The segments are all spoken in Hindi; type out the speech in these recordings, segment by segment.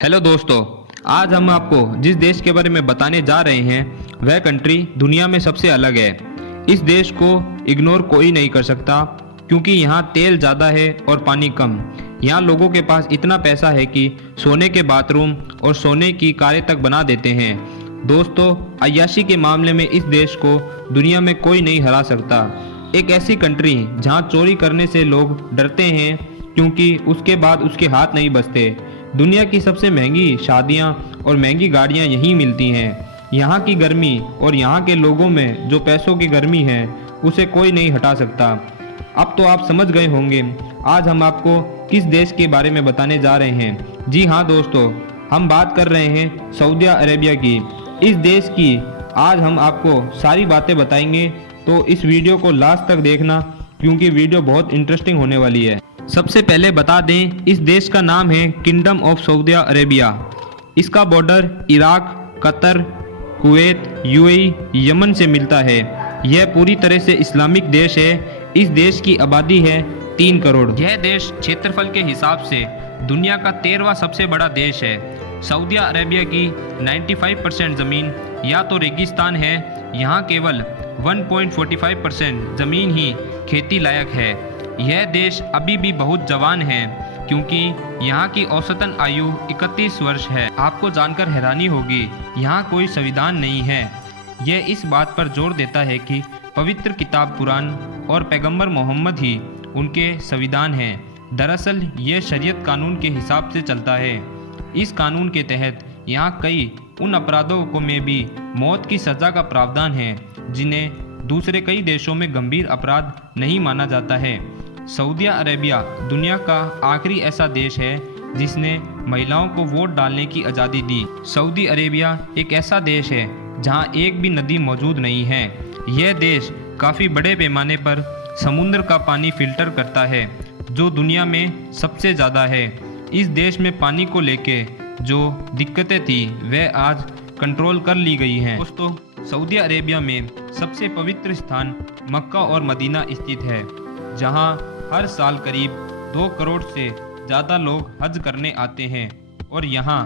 हेलो दोस्तों, आज हम आपको जिस देश के बारे में बताने जा रहे हैं वह कंट्री दुनिया में सबसे अलग है। इस देश को इग्नोर कोई नहीं कर सकता क्योंकि यहाँ तेल ज़्यादा है और पानी कम। यहाँ लोगों के पास इतना पैसा है कि सोने के बाथरूम और सोने की कारें तक बना देते हैं। दोस्तों, अय्याशी के मामले में इस देश को दुनिया में कोई नहीं हरा सकता। एक ऐसी कंट्री जहाँ चोरी करने से लोग डरते हैं क्योंकि उसके बाद उसके हाथ नहीं बचते। दुनिया की सबसे महंगी शादियां और महंगी गाड़ियां यहीं मिलती हैं। यहाँ की गर्मी और यहाँ के लोगों में जो पैसों की गर्मी है उसे कोई नहीं हटा सकता। अब तो आप समझ गए होंगे आज हम आपको किस देश के बारे में बताने जा रहे हैं। जी हाँ दोस्तों, हम बात कर रहे हैं सऊदी अरेबिया की। इस देश की आज हम आपको सारी बातें बताएंगे, तो इस वीडियो को लास्ट तक देखना क्योंकि वीडियो बहुत इंटरेस्टिंग होने वाली है। सबसे पहले बता दें, इस देश का नाम है किंगडम ऑफ सऊदी अरेबिया। इसका border Iraq, Qatar, Kuwait, UAE, Yemen से मिलता है। यह पूरी तरह से इस्लामिक देश है। इस देश की आबादी है 3 करोड़। यह देश क्षेत्रफल के हिसाब से दुनिया का 13वां सबसे बड़ा देश है। सऊदी अरेबिया की 95% ज़मीन या तो रेगिस्तान है। यहाँ केवल 1.45% ज़मीन ही खेती लायक है। यह देश अभी भी बहुत जवान है क्योंकि यहाँ की औसतन आयु 31 वर्ष है। आपको जानकर हैरानी होगी, यहाँ कोई संविधान नहीं है। यह इस बात पर जोर देता है कि पवित्र किताब कुरान और पैगंबर मोहम्मद ही उनके संविधान हैं। दरअसल यह शरीयत कानून के हिसाब से चलता है। इस कानून के तहत यहाँ कई उन अपराधों को में भी मौत की सज़ा का प्रावधान है जिन्हें दूसरे कई देशों में गंभीर अपराध नहीं माना जाता है। सऊदी अरेबिया दुनिया का आखिरी ऐसा देश है जिसने महिलाओं को वोट डालने की आज़ादी दी। सऊदी अरेबिया एक ऐसा देश है जहां एक भी नदी मौजूद नहीं है। यह देश काफ़ी बड़े पैमाने पर समुद्र का पानी फिल्टर करता है जो दुनिया में सबसे ज़्यादा है। इस देश में पानी को लेके जो दिक्कतें थी वह आज कंट्रोल कर ली गई हैं। दोस्तों, सऊदी अरेबिया में सबसे पवित्र स्थान मक्का और मदीना स्थित है जहां हर साल करीब 2 करोड़ से ज़्यादा लोग हज करने आते हैं और यहां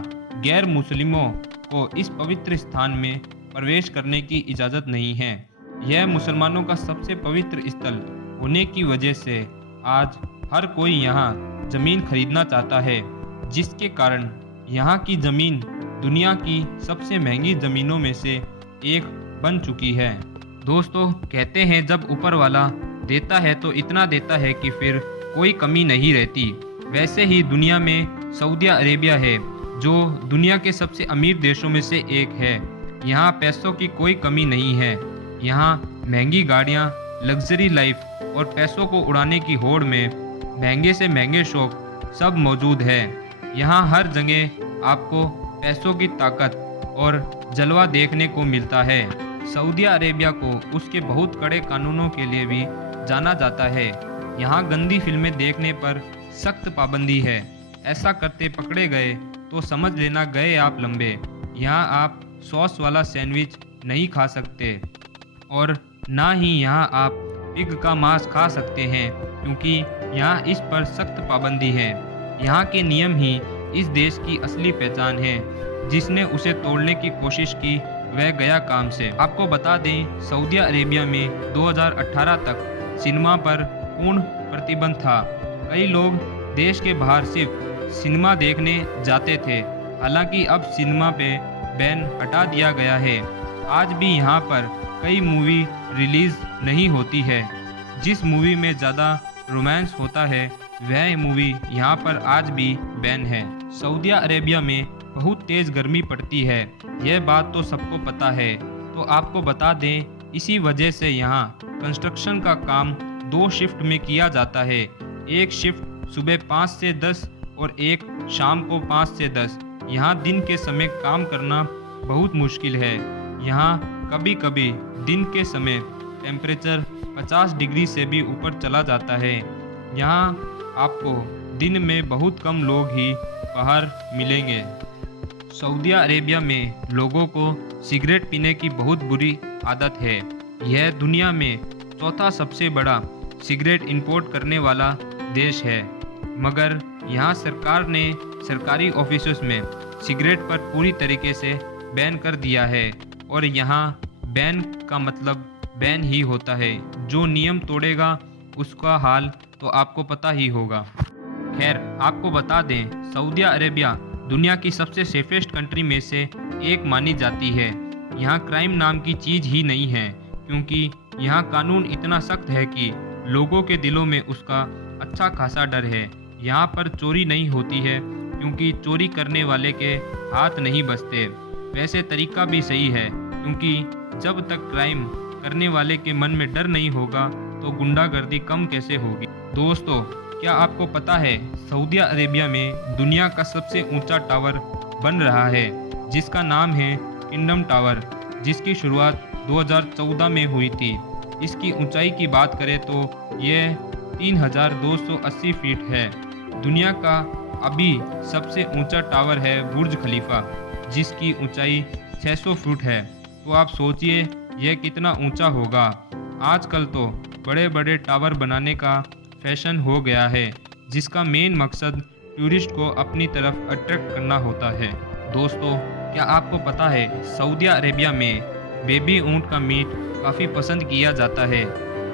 गैर मुस्लिमों को इस पवित्र स्थान में प्रवेश करने की इजाज़त नहीं है। यह मुसलमानों का सबसे पवित्र स्थल होने की वजह से आज हर कोई यहां ज़मीन खरीदना चाहता है, जिसके कारण यहां की ज़मीन दुनिया की सबसे महंगी ज़मीनों में से एक बन चुकी है। दोस्तों, कहते हैं जब ऊपर वाला देता है तो इतना देता है कि फिर कोई कमी नहीं रहती। वैसे ही दुनिया में सऊदी अरेबिया है जो दुनिया के सबसे अमीर देशों में से एक है। यहाँ पैसों की कोई कमी नहीं है। यहाँ महंगी गाड़ियाँ, लग्जरी लाइफ और पैसों को उड़ाने की होड़ में महंगे से महंगे शौक सब मौजूद है। यहाँ हर जगह आपको पैसों की ताकत और जलवा देखने को मिलता है। सऊदी अरेबिया को उसके बहुत कड़े कानूनों के लिए भी जाना जाता है। यहाँ गंदी फिल्में देखने पर सख्त पाबंदी है। ऐसा करते पकड़े गए तो समझ लेना गए आप लंबे। यहाँ आप सॉस वाला सैंडविच नहीं खा सकते और ना ही यहाँ आप पिग का मांस खा सकते हैं क्योंकि यहाँ इस पर सख्त पाबंदी है। यहाँ के नियम ही इस देश की असली पहचान है। जिसने उसे तोड़ने की कोशिश की वह गया काम से। आपको बता दें, सऊदी अरेबिया में 2018 तक सिनेमा पर पूर्ण प्रतिबंध था। कई लोग देश के बाहर सिर्फ सिनेमा देखने जाते थे। हालांकि अब सिनेमा पे बैन हटा दिया गया है। आज भी यहाँ पर कई मूवी रिलीज़ नहीं होती है। जिस मूवी में ज़्यादा रोमांस होता है वह मूवी यहाँ पर आज भी बैन है। सऊदी अरेबिया में बहुत तेज़ गर्मी पड़ती है, यह बात तो सबको पता है। तो आपको बता दें, इसी वजह से यहाँ कंस्ट्रक्शन का काम 2 शिफ्ट में किया जाता है। एक शिफ्ट सुबह 5 से 10 और एक शाम को 5 से 10। यहाँ दिन के समय काम करना बहुत मुश्किल है। यहाँ कभी कभी दिन के समय टेम्परेचर 50 डिग्री से भी ऊपर चला जाता है। यहाँ आपको दिन में बहुत कम लोग ही बाहर मिलेंगे। सऊदी अरेबिया में लोगों को सिगरेट पीने की बहुत बुरी आदत है। यह दुनिया में 4था सबसे बड़ा सिगरेट इंपोर्ट करने वाला देश है, मगर यहाँ सरकार ने सरकारी ऑफिसों में सिगरेट पर पूरी तरीके से बैन कर दिया है और यहाँ बैन का मतलब बैन ही होता है। जो नियम तोड़ेगा उसका हाल तो आपको पता ही होगा। खैर, आपको बता दें, सऊदी अरेबिया दुनिया की सबसे सेफेस्ट कंट्री में से एक मानी जाती है। यहाँ क्राइम नाम की चीज़ ही नहीं है, क्योंकि यहाँ कानून इतना सख्त है कि लोगों के दिलों में उसका अच्छा खासा डर है। यहाँ पर चोरी नहीं होती है, क्योंकि चोरी करने वाले के हाथ नहीं बचते। वैसे तरीका भी सही है, क्योंकि जब तक क्राइम करने वाले के मन में डर नहीं होगा तो गुंडागर्दी कम कैसे होगी। दोस्तों, क्या आपको पता है सऊदी अरेबिया में दुनिया का सबसे ऊंचा टावर बन रहा है, जिसका नाम है किंगडम टावर, जिसकी शुरुआत 2014 में हुई थी। इसकी ऊंचाई की बात करें तो यह 3280 फीट है। दुनिया का अभी सबसे ऊंचा टावर है बुर्ज खलीफा, जिसकी ऊंचाई 600 फुट है। तो आप सोचिए यह कितना ऊंचा होगा। आजकल तो बड़े बड़े टावर बनाने का फैशन हो गया है, जिसका मेन मकसद टूरिस्ट को अपनी तरफ अट्रैक्ट करना होता है। दोस्तों, क्या आपको पता है सऊदी अरेबिया में बेबी ऊंट का मीट काफ़ी पसंद किया जाता है।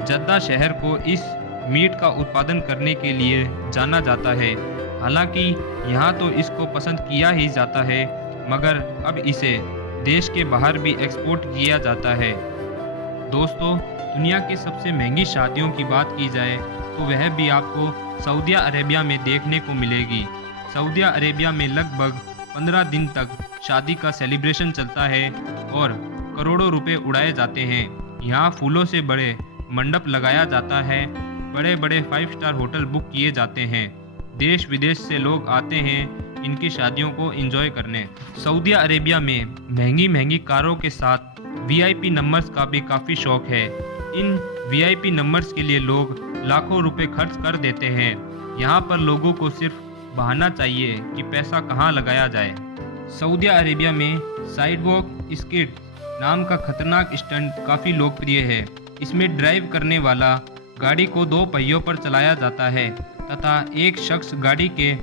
जद्दा शहर को इस मीट का उत्पादन करने के लिए जाना जाता है। हालांकि यहाँ तो इसको पसंद किया ही जाता है, मगर अब इसे देश के बाहर भी एक्सपोर्ट किया जाता है। दोस्तों, दुनिया की सबसे महंगी शादियों की बात की जाए तो वह भी आपको सऊदी अरेबिया में देखने को मिलेगी। सऊदी अरेबिया में लगभग 15 दिन तक शादी का सेलिब्रेशन चलता है और करोड़ों रुपए उड़ाए जाते हैं। यहाँ फूलों से बड़े मंडप लगाया जाता है, बड़े बड़े 5 स्टार होटल बुक किए जाते हैं। देश विदेश से लोग आते हैं इनकी शादियों को एंजॉय करने। सऊदी अरेबिया में महंगी महंगी कारों के साथ VIP नंबर्स का भी काफ़ी शौक है। इन VIP नंबर्स के लिए लोग लाखों रुपए खर्च कर देते हैं। यहाँ पर लोगों को सिर्फ बहाना चाहिए कि पैसा कहाँ लगाया जाए। सऊदी अरेबिया में साइडवॉक स्किड नाम का खतरनाक स्टंट काफ़ी लोकप्रिय है। इसमें ड्राइव करने वाला गाड़ी को 2 पहियों पर चलाया जाता है तथा एक शख्स गाड़ी के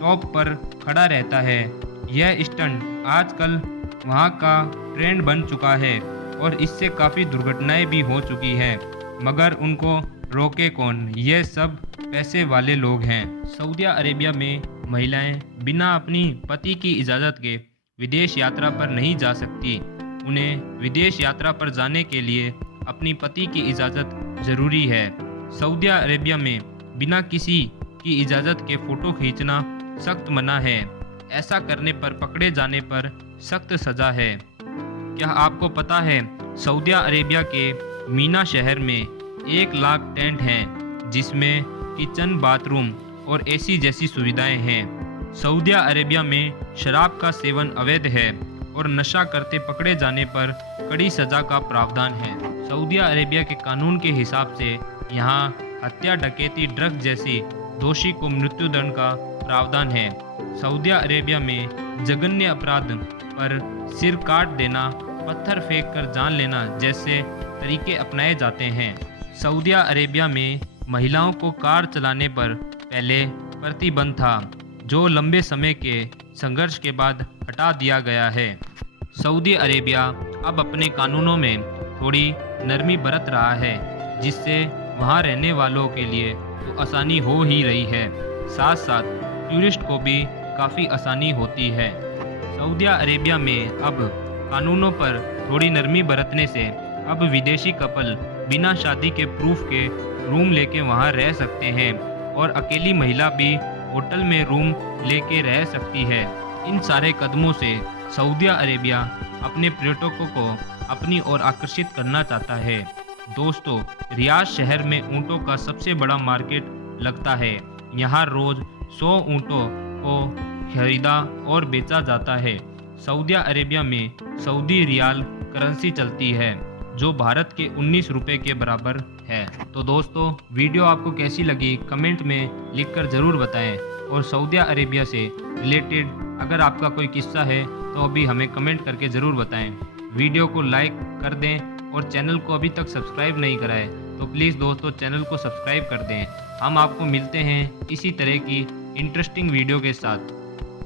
टॉप पर खड़ा रहता है। यह स्टंट आजकल वहाँ का ट्रेंड बन चुका है और इससे काफ़ी दुर्घटनाएं भी हो चुकी हैं, मगर उनको रोके कौन? यह सब पैसे वाले लोग हैं। सऊदी अरेबिया में महिलाएं बिना अपनी पति की इजाज़त के विदेश यात्रा पर नहीं जा सकती। उन्हें विदेश यात्रा पर जाने के लिए अपनी पति की इजाज़त ज़रूरी है। सऊदी अरेबिया में बिना किसी की इजाज़त के फ़ोटो खींचना सख्त मना है। ऐसा करने पर पकड़े जाने पर सख्त सज़ा है। क्या आपको पता है सऊदी अरेबिया के मीना शहर में 1 लाख टेंट हैं, जिसमें किचन, बाथरूम और AC जैसी सुविधाएं हैं। सऊदी अरेबिया में शराब का सेवन अवैध है और नशा करते पकड़े जाने पर कड़ी सज़ा का प्रावधान है। सऊदी अरेबिया के कानून के हिसाब से यहाँ हत्या, डकैती, ड्रग्स जैसी दोषी को मृत्युदंड का प्रावधान है। सऊदी अरेबिया में जघन्य अपराध पर सिर काट देना, पत्थर फेंक कर जान लेना जैसे तरीके अपनाए जाते हैं। सऊदी अरेबिया में महिलाओं को कार चलाने पर पहले प्रतिबंध था, जो लंबे समय के संघर्ष के बाद हटा दिया गया है। सऊदी अरेबिया अब अपने कानूनों में थोड़ी नरमी बरत रहा है, जिससे वहां रहने वालों के लिए तो आसानी हो ही रही है, साथ साथ टूरिस्ट को भी काफ़ी आसानी होती है। सऊदी अरेबिया में अब कानूनों पर थोड़ी नरमी बरतने से अब विदेशी कपल बिना शादी के प्रूफ के रूम लेके वहां रह सकते हैं और अकेली महिला भी होटल में रूम लेके रह सकती है। इन सारे कदमों से सऊदी अरेबिया अपने पर्यटकों को अपनी ओर आकर्षित करना चाहता है। दोस्तों, रियाद शहर में ऊँटों का सबसे बड़ा मार्केट लगता है। यहाँ रोज़ 100 ऊँटों को खरीदा और बेचा जाता है। सऊदी अरेबिया में सऊदी रियाल करेंसी चलती है, जो भारत के 19 रुपये के बराबर है। तो दोस्तों, वीडियो आपको कैसी लगी कमेंट में लिखकर ज़रूर बताएं और सऊदी अरेबिया से रिलेटेड अगर आपका कोई किस्सा है तो अभी हमें कमेंट करके ज़रूर बताएं। वीडियो को लाइक कर दें और चैनल को अभी तक सब्सक्राइब नहीं करा है तो प्लीज़ दोस्तों चैनल को सब्सक्राइब कर दें। हम आपको मिलते हैं इसी तरह की इंटरेस्टिंग वीडियो के साथ।